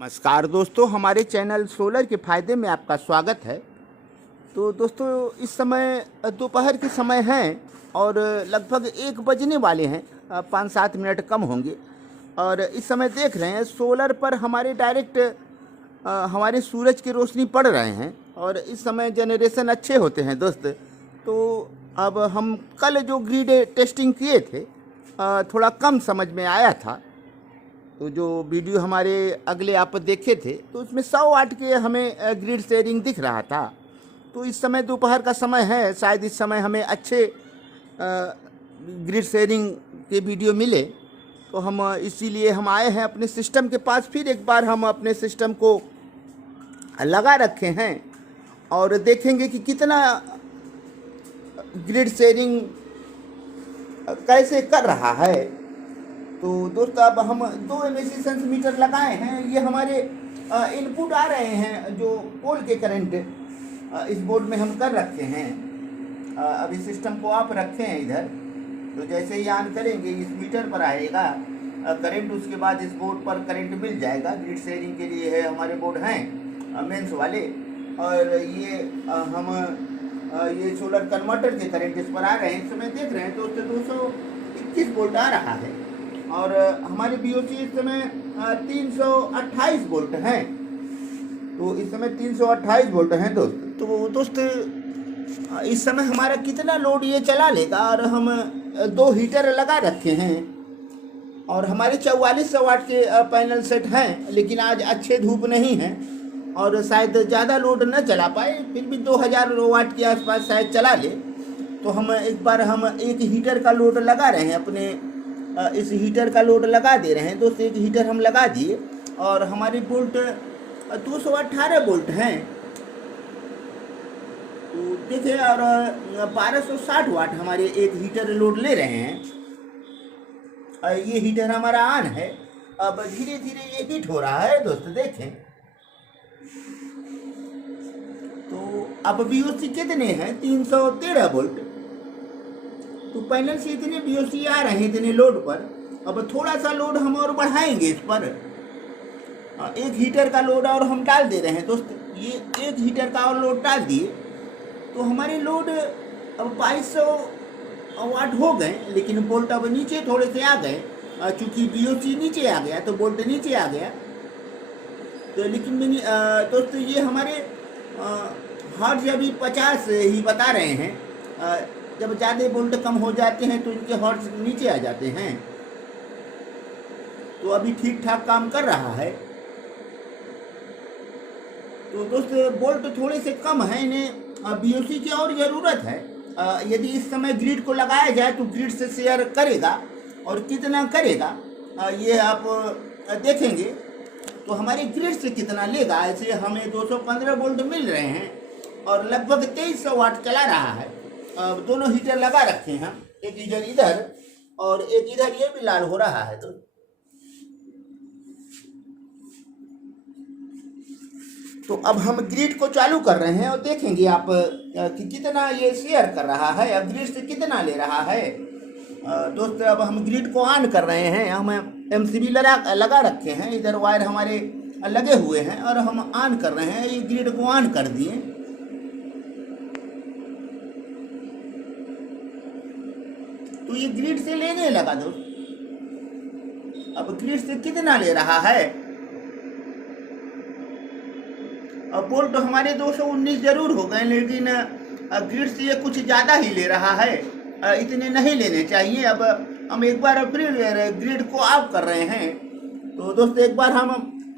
नमस्कार दोस्तों, हमारे चैनल सोलर के फ़ायदे में आपका स्वागत है। तो दोस्तों, इस समय दोपहर के समय हैं और लगभग 1 बजने वाले हैं। 5-7 मिनट कम होंगे और इस समय देख रहे हैं सोलर पर हमारे डायरेक्ट हमारे सूरज की रोशनी पड़ रहे हैं और इस समय जनरेशन अच्छे होते हैं दोस्त। तो अब हम कल जो ग्रिड टेस्टिंग किए थे, थोड़ा कम समझ में आया था। तो जो वीडियो हमारे अगले आप देखे थे तो उसमें 100 वाट के हमें ग्रिड शेयरिंग दिख रहा था। तो इस समय दोपहर का समय है, शायद इस समय हमें अच्छे ग्रिड शेयरिंग के वीडियो मिले। तो हम इसीलिए हम आए हैं अपने सिस्टम के पास। फिर एक बार हम अपने सिस्टम को लगा रखे हैं और देखेंगे कि कितना ग्रिड शेयरिंग कैसे कर रहा है। तो दोस्तों, अब हम 2 एमएसी सेंसमीटर लगाए हैं। ये हमारे इनपुट आ रहे हैं जो पोल के करंट इस बोर्ड में हम कर रखे हैं। अभी सिस्टम को आप रखे हैं इधर, तो जैसे ही ऑन करेंगे इस मीटर पर आएगा करंट, उसके बाद इस बोर्ड पर करंट मिल जाएगा। ग्रिड शेयरिंग के लिए है हमारे बोर्ड हैं मेंस वाले। और ये ये सोलर कन्वर्टर के करंट इस पर आ रहे हैं। इस समय देख रहे हैं तो उससे 221 वोल्ट आ रहा है और हमारे बीओसी इस समय 328 वोल्ट हैं। तो इस समय 328 वोल्ट हैं दोस्त। तो दोस्त, इस समय हमारा कितना लोड ये चला लेगा। और हम 2 हीटर लगा रखे हैं और हमारे 4400 वाट के पैनल सेट हैं, लेकिन आज अच्छे धूप नहीं है और शायद ज़्यादा लोड न चला पाए, फिर भी 2000 वाट के आसपास शायद चला ले। तो हम एक बार एक हीटर का लोड लगा रहे हैं अपने इस हीटर का लोड लगा दे रहे हैं दोस्त। एक हीटर हम लगा दिए और हमारी वोल्ट 218 वोल्ट हैं। तो देखिए, और 1260 वाट हमारे एक हीटर लोड ले रहे हैं। ये हीटर हमारा ऑन है। अब धीरे धीरे ये हीट हो रहा है दोस्त, देखें। तो अब बीओसी कितने हैं? 313 वोल्ट। तो पैनल से इतने बीओसी आ रहे हैं इतने लोड पर। अब थोड़ा सा लोड हम और बढ़ाएंगे इस पर। एक हीटर का लोड और हम डाल दे रहे हैं दोस्त। ये एक हीटर का और लोड डाल दिए तो हमारे लोड अब 2200 वाट हो गए, लेकिन वोल्ट अब नीचे थोड़े से आ गए। चूँकि बीओसी नीचे आ गया तो वोल्ट नीचे आ गया। तो लेकिन दोस्तों, ये हमारे हर्ट्ज अभी 50 ही बता रहे हैं। जब ज़्यादा वोल्ट कम हो जाते हैं तो इनके हॉर्स नीचे आ जाते हैं। तो अभी ठीक ठाक काम कर रहा है। तो दोस्तों, वोल्ट थोड़े से कम है, इन्हें बीओसी की और ज़रूरत है। यदि इस समय ग्रिड को लगाया जाए तो ग्रिड से शेयर करेगा और कितना करेगा ये आप देखेंगे। तो हमारे ग्रिड से कितना लेगा। ऐसे हमें 215 वोल्ट मिल रहे हैं और लगभग 2300 वाट चला रहा है। दोनों हीटर लगा रखे हैं, एक हीटर इधर और एक इधर, ये भी लाल हो रहा है। तो अब हम ग्रिड को चालू कर रहे हैं और देखेंगे आप कि कितना ये शेयर कर रहा है, अब ग्रिड से कितना ले रहा है। दोस्तों, अब हम ग्रिड को ऑन कर रहे हैं। हम एमसीबी लगा रखे हैं, इधर वायर हमारे लगे हुए हैं और हम ऑन कर रहे हैं। ये ग्रिड को ऑन कर दिए। तो ये ग्रिड से लेने लगा दोस्त। अब ग्रिड से कितना ले रहा है। अब वोल्ट हमारे 219 जरूर हो गए, लेकिन ग्रिड से ये कुछ ज़्यादा ही ले रहा है। इतने नहीं लेने चाहिए। अब हम एक बार फिर ग्रिड को ऑफ कर रहे हैं। तो दोस्तों, एक बार हम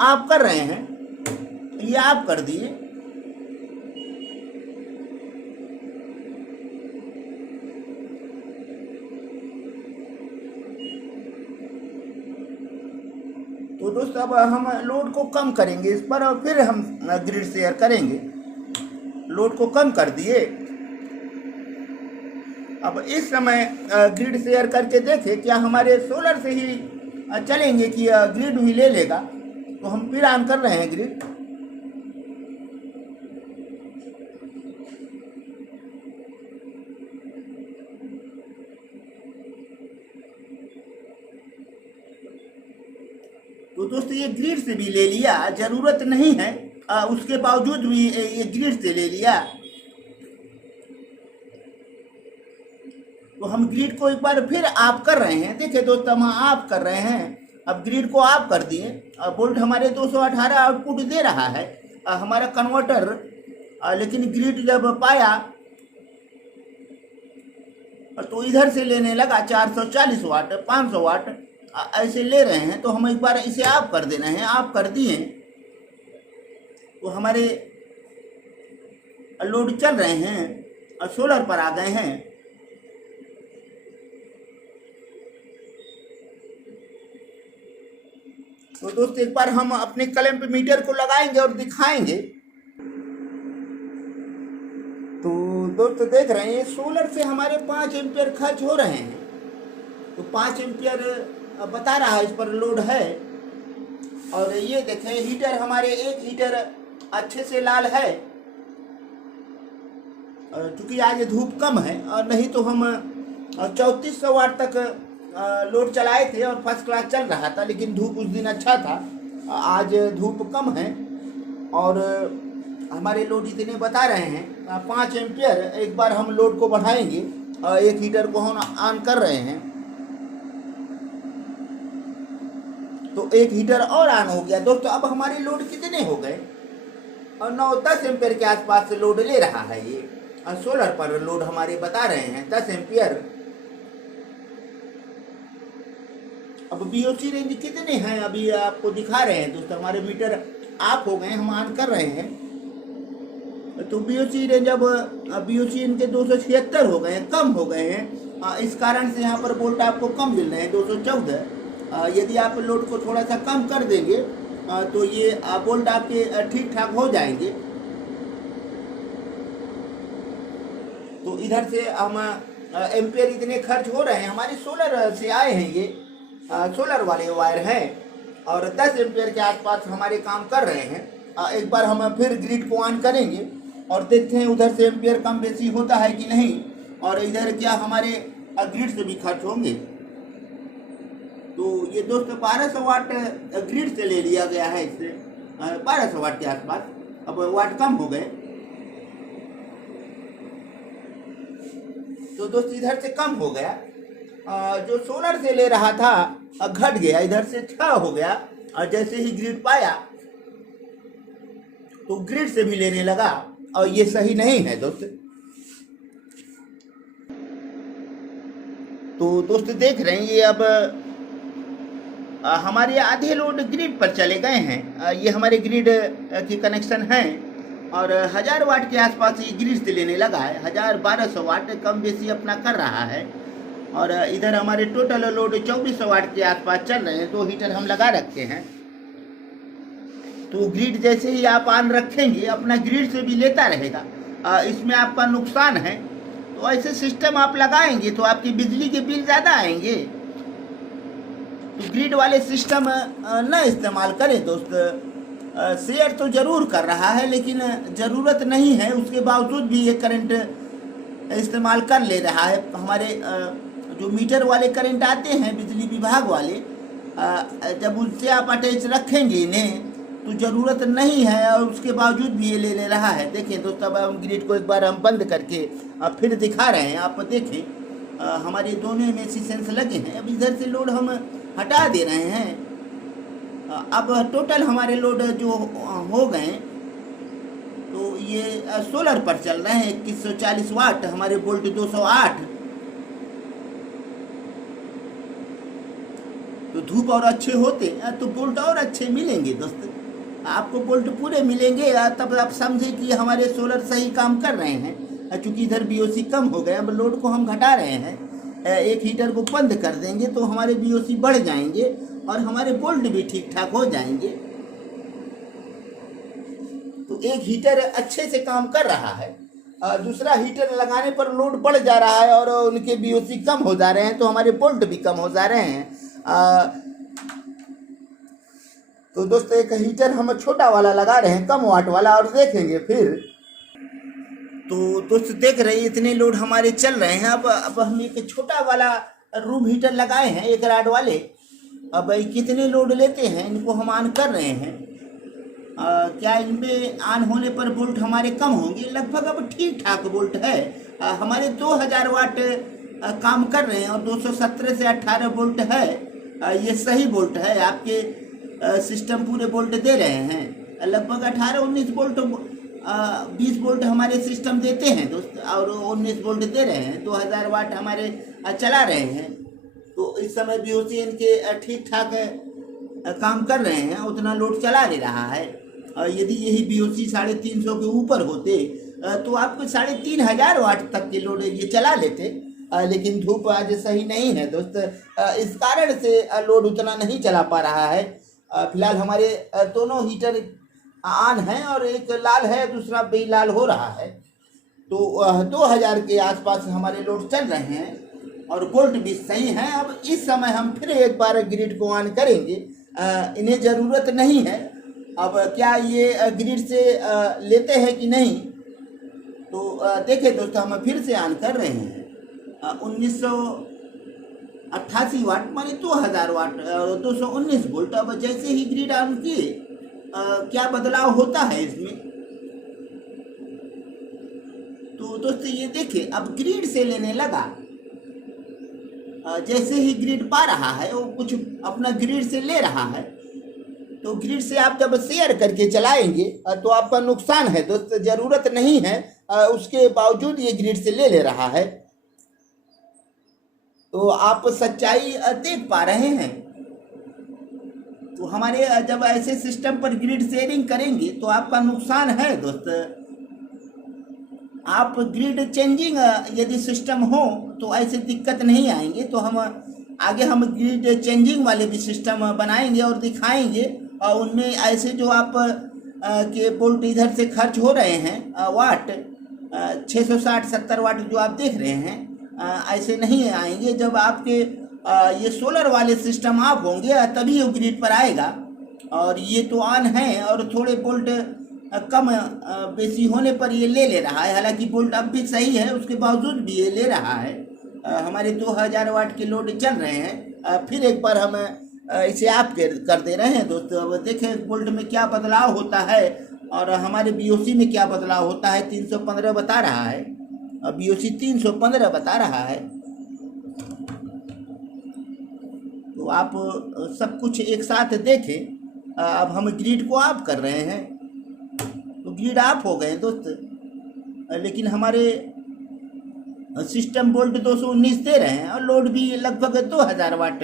ऑफ कर रहे हैं, ये ऑफ कर दिए। तो दोस्तों, अब हम लोड को कम करेंगे इस पर और फिर हम ग्रिड शेयर करेंगे। लोड को कम कर दिए। अब इस समय ग्रिड शेयर करके देखें क्या हमारे सोलर से ही चलेंगे कि ग्रिड भी ले लेगा। तो हम फिर ऑन कर रहे हैं ग्रिड। तो दोस्त ये ग्रिड से भी ले लिया, ज़रूरत नहीं है उसके बावजूद भी ये ग्रिड से ले लिया। तो हम ग्रिड को एक बार फिर ऑफ कर रहे हैं। देखिए दोस्त, हम ऑफ कर रहे हैं। अब ग्रिड को ऑफ कर दिए। बोल्ट हमारे 218 आउटपुट दे रहा है हमारा कन्वर्टर, लेकिन ग्रिड जब पाया तो इधर से लेने लगा 440 वाट, 500 वाट ऐसे ले रहे हैं। तो हम एक बार इसे ऑफ कर देना है। ऑफ कर दिए तो हमारे लोड चल रहे हैं, सोलर पर आ गए हैं। तो दोस्त एक बार हम अपने क्लैंप मीटर को लगाएंगे और दिखाएंगे। तो दोस्त देख रहे हैं सोलर से हमारे 5 एम्पियर खर्च हो रहे हैं। तो 5 एम्पियर बता रहा है इस पर लोड है। और ये देखें हीटर हमारे, एक हीटर अच्छे से लाल है क्योंकि आज धूप कम है, और नहीं तो हम 3400 वाट तक लोड चलाए थे और फर्स्ट क्लास चल रहा था। लेकिन धूप उस दिन अच्छा था, आज धूप कम है और हमारे लोड इतने बता रहे हैं 5 एम्पियर। एक बार हम लोड को बढ़ाएंगे और एक हीटर को हम ऑन कर रहे हैं। तो एक हीटर और ऑन हो गया दोस्तों। अब हमारे लोड कितने हो गए? और 9-10 एम्पियर के आसपास से लोड ले रहा है ये। सोलर पर लोड हमारे बता रहे हैं 10 एम्पियर। अब बीओसी रेंज कितने हैं अभी आपको दिखा रहे हैं दोस्तों। हमारे मीटर ऑफ हो गए, हम ऑन कर रहे हैं। तो बीओसी रेंज अब बीओसी इनके 276 हो गए हैं, कम हो गए हैं। इस कारण से यहाँ पर वोल्ट आपको कम मिल रहे हैं 214। यदि आप लोड को थोड़ा सा कम कर देंगे तो ये वोल्ट आपके ठीक ठाक हो जाएंगे। तो इधर से हम एम्पियर इतने खर्च हो रहे हैं। हमारे सोलर से आए हैं, ये सोलर वाले वायर हैं और 10 एम्पियर के आसपास हमारे काम कर रहे हैं। एक बार हम फिर ग्रिड को ऑन करेंगे और देखते हैं उधर से एम्पियर कम बेसी होता है कि नहीं, और इधर क्या हमारे ग्रिड से भी खर्च होंगे। तो ये दोस्त 1200 वाट ग्रिड से ले लिया गया है, इससे 1200 वाट के आसपास। अब वाट कम हो गए। तो दोस्त इधर से कम हो गया, जो सोलर से ले रहा था घट गया, इधर से 6 हो गया। और जैसे ही ग्रिड पाया तो ग्रिड से भी लेने लगा, और ये सही नहीं है दोस्त। तो दोस्त देख रहे हैं ये अब हमारे आधे लोड ग्रिड पर चले गए हैं। ये हमारे ग्रिड की कनेक्शन है और 1000 वाट के आसपास ये ग्रिड से लेने लगा है। 1000-1200 वाट कम बेसी अपना कर रहा है। और इधर हमारे टोटल लोड 2400 वाट के आसपास चल रहे हैं। 2 हीटर हम लगा रखे हैं। तो ग्रिड जैसे ही आप ऑन रखेंगे अपना ग्रिड से भी लेता रहेगा, इसमें आपका नुकसान है। तो ऐसे सिस्टम आप लगाएंगे तो आपकी बिजली के बिल ज़्यादा आएंगे। तो ग्रिड वाले सिस्टम न इस्तेमाल करें दोस्त। शेयर तो ज़रूर कर रहा है लेकिन ज़रूरत नहीं है, उसके बावजूद भी ये करंट इस्तेमाल कर ले रहा है। हमारे जो मीटर वाले करंट आते हैं बिजली विभाग वाले, जब उनसे आप अटैच रखेंगे इन्हें तो ज़रूरत नहीं है और उसके बावजूद भी ये ले रहा है। देखिए दोस्तों, अब हम ग्रिड को एक बार हम बंद करके फिर दिखा रहे हैं। आप देखें हमारे दोनों में सेंस लगे हैं। अब इधर से लोड हम हटा दे रहे हैं। अब टोटल हमारे लोड जो हो गए तो ये सोलर पर चल रहे हैं 2140 वाट, हमारे वोल्ट 208। तो धूप और अच्छे होते तो वोल्ट और अच्छे मिलेंगे दोस्त, आपको वोल्ट पूरे मिलेंगे। तब आप समझे कि हमारे सोलर सही काम कर रहे हैं। चूँकि इधर बीओसी कम हो गए, अब लोड को हम घटा रहे हैं। एक हीटर को बंद कर देंगे तो हमारे बीओसी बढ़ जाएंगे और हमारे वोल्ट भी ठीक ठाक हो जाएंगे। तो एक हीटर अच्छे से काम कर रहा है, दूसरा हीटर लगाने पर लोड बढ़ जा रहा है और उनके बीओसी कम हो जा रहे हैं, तो हमारे वोल्ट भी कम हो जा रहे हैं। तो दोस्तों एक हीटर हम छोटा वाला लगा रहे हैं, कम वाट वाला, और देखेंगे फिर। तो दोस्त देख रहे हैं इतने लोड हमारे चल रहे हैं। अब हम एक छोटा वाला रूम हीटर लगाए हैं 1 रॉड वाले, अब ये कितने लोड लेते हैं इनको हम ऑन कर रहे हैं। क्या इनमें ऑन होने पर वोल्ट हमारे कम होंगे? लगभग अब ठीक ठाक वोल्ट है। हमारे 2000 वाट काम कर रहे हैं और 217 से 18 वोल्ट है। ये सही वोल्ट है। आपके सिस्टम पूरे वोल्ट दे रहे हैं। लगभग 18-19 वोल्ट 20 वोल्ट हमारे सिस्टम देते हैं दोस्त, और 19 वोल्ट दे रहे हैं। 2000 वाट हमारे चला रहे हैं। तो इस समय बीओसी इनके ठीक ठाक काम कर रहे हैं, उतना लोड चला ले रहा है। यदि यही बीओसी 350 के ऊपर होते तो आपको 3500 वाट तक के लोड ये चला लेते। लेकिन धूप आज सही नहीं है दोस्त, इस कारण से लोड उतना नहीं चला पा रहा है। फिलहाल हमारे दोनों हीटर ऑन हैं और एक लाल है, दूसरा भी लाल हो रहा है। तो 2000 के आसपास हमारे लोड चल रहे हैं और वोल्ट भी सही है। अब इस समय हम फिर एक बार ग्रिड को ऑन करेंगे। इन्हें ज़रूरत नहीं है। अब क्या ये ग्रिड से लेते हैं कि नहीं, तो देखें दोस्तों, हम फिर से ऑन कर रहे हैं। 1988 वाट माने 2000 वाट और 219 वोल्ट। अब जैसे ही ग्रिड ऑन किए क्या बदलाव होता है इसमें, तो दोस्तों ये देखिए अब ग्रिड से लेने लगा। जैसे ही ग्रिड पा रहा है वो कुछ अपना ग्रिड से ले रहा है। तो ग्रिड से आप जब शेयर करके चलाएंगे तो आपका नुकसान है दोस्त, ज़रूरत नहीं है। उसके बावजूद ये ग्रिड से ले रहा है। तो आप सच्चाई देख पा रहे हैं। तो हमारे जब ऐसे सिस्टम पर ग्रिड शेयरिंग करेंगे तो आपका नुकसान है दोस्त। आप ग्रिड चेंजिंग यदि सिस्टम हो तो ऐसे दिक्कत नहीं आएंगे। तो हम ग्रिड चेंजिंग वाले भी सिस्टम बनाएंगे और दिखाएंगे। और उनमें ऐसे जो आप के वोल्ट इधर से खर्च हो रहे हैं वाट 660-70 वाट जो आप देख रहे हैं, ऐसे नहीं आएंगे। जब आपके ये सोलर वाले सिस्टम ऑफ होंगे तभी वो ग्रिड पर आएगा। और ये तो ऑन है और थोड़े वोल्ट कम बेसी होने पर ये ले रहा है। हालांकि वोल्ट अब भी सही है, उसके बावजूद भी ये ले रहा है। हमारे 2000 वाट के लोड चल रहे हैं। फिर एक बार हम इसे ऑफ कर दे रहे हैं दोस्तों। अब देखें वोल्ट में क्या बदलाव होता है और हमारे बीओसी में क्या बदलाव होता है। 315 बता रहा है, बीओसी 315 बता रहा है। तो आप सब कुछ एक साथ देखें। अब हम ग्रिड को ऑफ कर रहे हैं तो ग्रिड ऑफ हो गए दोस्त, लेकिन हमारे सिस्टम वोल्ट 219 दे रहे हैं और लोड भी लगभग 2000 वाट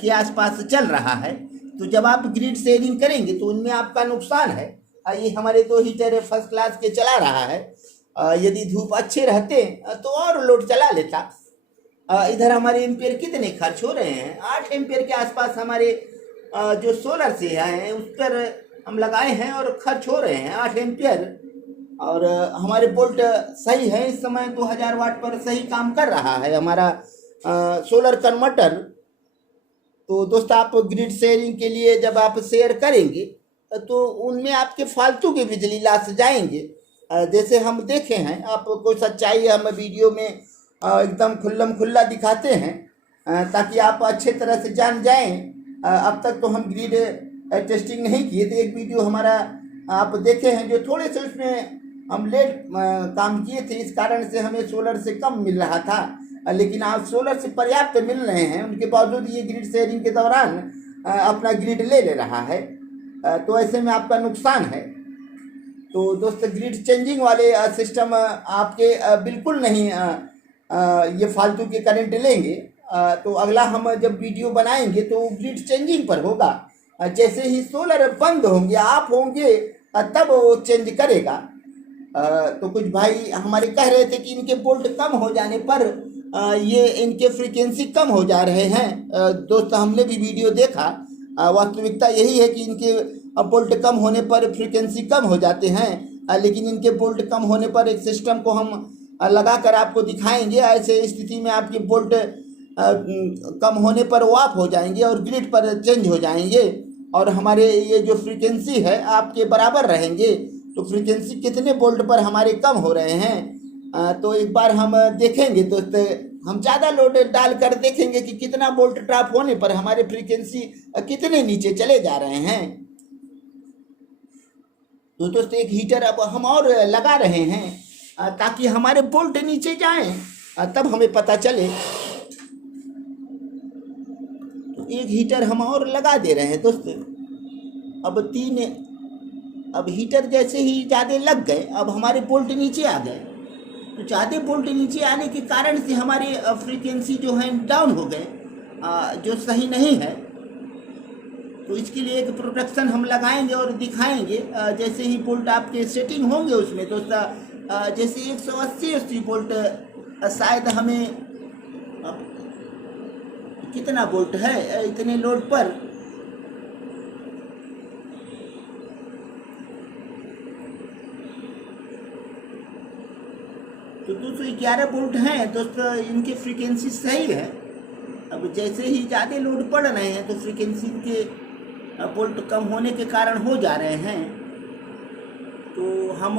के आसपास चल रहा है। तो जब आप ग्रिड शेयरिंग करेंगे तो उनमें आपका नुकसान है। ये हमारे 2 हीटर फर्स्ट क्लास के चला रहा है। यदि धूप अच्छे रहते तो और लोड चला लेता। इधर हमारे एम्पियर कितने खर्च हो रहे हैं, 8 एम्पियर के आसपास हमारे जो सोलर से हैं उस पर हम लगाए हैं और खर्च हो रहे हैं 8 एम्पियर। और हमारे वोल्ट सही है। इस समय 2000 वाट पर सही काम कर रहा है हमारा सोलर कन्वर्टर। तो दोस्तों आप ग्रिड शेयरिंग के लिए जब आप शेयर करेंगे तो उनमें आपके फालतू के बिजली लॉस जाएंगे। जैसे हम देखे हैं, आपको सच्चाई हम वीडियो में एकदम खुल्लम खुल्ला दिखाते हैं ताकि आप अच्छे तरह से जान जाएं। अब तक तो हम ग्रिड टेस्टिंग नहीं किए थे। एक वीडियो हमारा आप देखे हैं जो थोड़े से उसमें हम लेट काम किए थे, इस कारण से हमें सोलर से कम मिल रहा था। लेकिन आज सोलर से पर्याप्त मिल रहे हैं, उनके बावजूद ये ग्रिड शेयरिंग के दौरान अपना ग्रिड ले रहा है। तो ऐसे में आपका नुकसान है। तो दोस्तों ग्रिड चेंजिंग वाले सिस्टम आपके बिल्कुल नहीं ये फालतू के करंट लेंगे। तो अगला हम जब वीडियो बनाएंगे तो ग्रिड चेंजिंग पर होगा। जैसे ही सोलर बंद होंगे ऑफ होंगे तब वो चेंज करेगा। तो कुछ भाई हमारे कह रहे थे कि इनके वोल्ट कम हो जाने पर ये इनके फ्रीक्वेंसी कम हो जा रहे हैं। दोस्तों हमने भी वीडियो देखा, वास्तविकता यही है कि इनके वोल्ट कम होने पर फ्रीक्वेंसी कम हो जाते हैं। लेकिन इनके वोल्ट कम होने पर एक सिस्टम को हम लगा कर आपको दिखाएंगे। ऐसे स्थिति में आपके वोल्ट कम होने पर वो ऑफ हो जाएंगे और ग्रिड पर चेंज हो जाएंगे और हमारे ये जो फ्रीक्वेंसी है आपके बराबर रहेंगे। तो फ्रीक्वेंसी कितने वोल्ट पर हमारे कम हो रहे हैं तो एक बार हम देखेंगे। तो हम ज़्यादा लोड डालकर देखेंगे कि कितना वोल्ट ड्रॉप होने पर हमारे फ्रीक्वेंसी कितने नीचे चले जा रहे हैं। तो दोस्तों एक हीटर अब हम और लगा रहे हैं ताकि हमारे वोल्ट नीचे जाएं, तब हमें पता चले। तो एक हीटर हम और लगा दे रहे हैं दोस्तों। अब हीटर जैसे ही ज़्यादा लग गए, अब हमारे वोल्ट नीचे आ गए। तो ज़्यादा वोल्ट नीचे आने के कारण से हमारे फ्रीक्वेंसी जो है डाउन हो गए, जो सही नहीं है। तो इसके लिए एक प्रोटेक्शन हम लगाएंगे और दिखाएंगे। जैसे ही वोल्ट आपके सेटिंग होंगे उसमें, तो जैसे 180 वोल्ट शायद हमें कितना वोल्ट है इतने लोड पर, तो 211 वोल्ट हैं दोस्तों, इनकी फ्रीक्वेंसी सही है। अब जैसे ही ज़्यादा लोड पड़ रहे हैं तो फ्रीक्वेंसी के वोल्ट कम होने के कारण हो जा रहे हैं। तो हम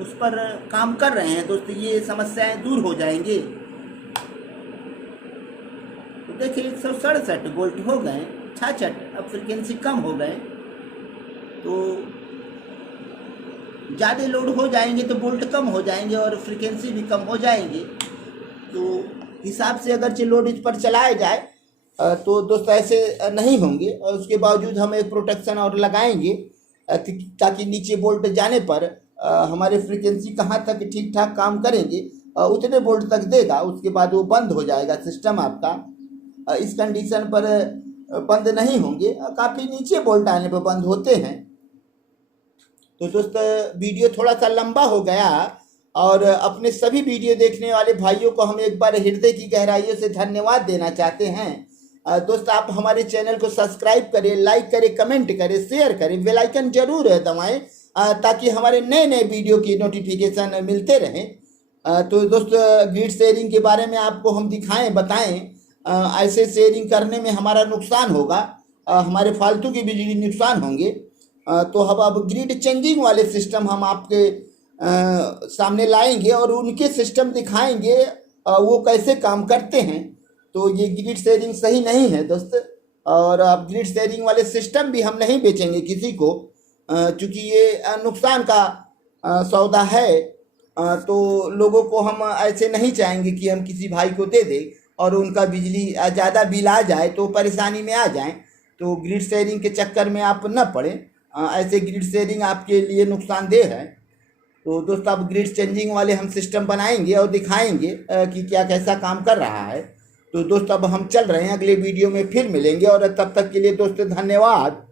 उस पर काम कर रहे हैं दोस्तों, ये समस्याएं दूर हो जाएंगी। तो देखिए 167 वोल्ट हो गए, 66, अब फ्रीक्वेंसी कम हो गए। तो ज़्यादा लोड हो जाएंगे तो वोल्ट कम हो जाएंगे और फ्रीक्वेंसी भी कम हो जाएंगी। तो हिसाब से अगर लोड इस पर चलाया जाए तो दोस्तों ऐसे नहीं होंगे। और उसके बावजूद हम एक प्रोटेक्शन और लगाएंगे ताकि नीचे वोल्ट जाने पर हमारे फ्रीक्वेंसी कहाँ तक ठीक ठाक काम करेंगे, उतने वोल्ट तक देगा। उसके बाद वो बंद हो जाएगा सिस्टम आपका। इस कंडीशन पर बंद नहीं होंगे, काफ़ी नीचे वोल्ट आने पर बंद होते हैं। तो दोस्तों वीडियो थोड़ा सा लंबा हो गया, और अपने सभी वीडियो देखने वाले भाइयों को हम एक बार हृदय की गहराइयों से धन्यवाद देना चाहते हैं। दोस्त आप हमारे चैनल को सब्सक्राइब करें, लाइक करें, कमेंट करें, शेयर करें, बेल आइकन जरूर दबाएं ताकि हमारे नए नए वीडियो की नोटिफिकेशन मिलते रहें। तो दोस्तों ग्रिड शेयरिंग के बारे में आपको हम दिखाएं, बताएं। ऐसे शेयरिंग करने में हमारा नुकसान होगा, हमारे फालतू की बिजली नुकसान होंगे। तो हम अब ग्रिड चेंजिंग वाले सिस्टम हम आपके सामने लाएंगे और उनके सिस्टम दिखाएंगे वो कैसे काम करते हैं। तो ये ग्रिड शेयरिंग सही नहीं है दोस्त, और अब ग्रिड शेयरिंग वाले सिस्टम भी हम नहीं बेचेंगे किसी को, क्योंकि ये नुकसान का सौदा है। तो लोगों को हम ऐसे नहीं चाहेंगे कि हम किसी भाई को दे दें और उनका बिजली ज़्यादा बिल आ जाए तो परेशानी में आ जाएं। तो ग्रिड शेयरिंग के चक्कर में आप न पड़ें, ऐसे ग्रिड शेयरिंग आपके लिए नुकसानदेह है। तो दोस्तों अब ग्रिड चेंजिंग वाले हम सिस्टम बनाएंगे और दिखाएंगे कि क्या कैसा काम कर रहा है। तो दोस्तों अब हम चल रहे हैं, अगले वीडियो में फिर मिलेंगे, और तब तक के लिए दोस्तों धन्यवाद।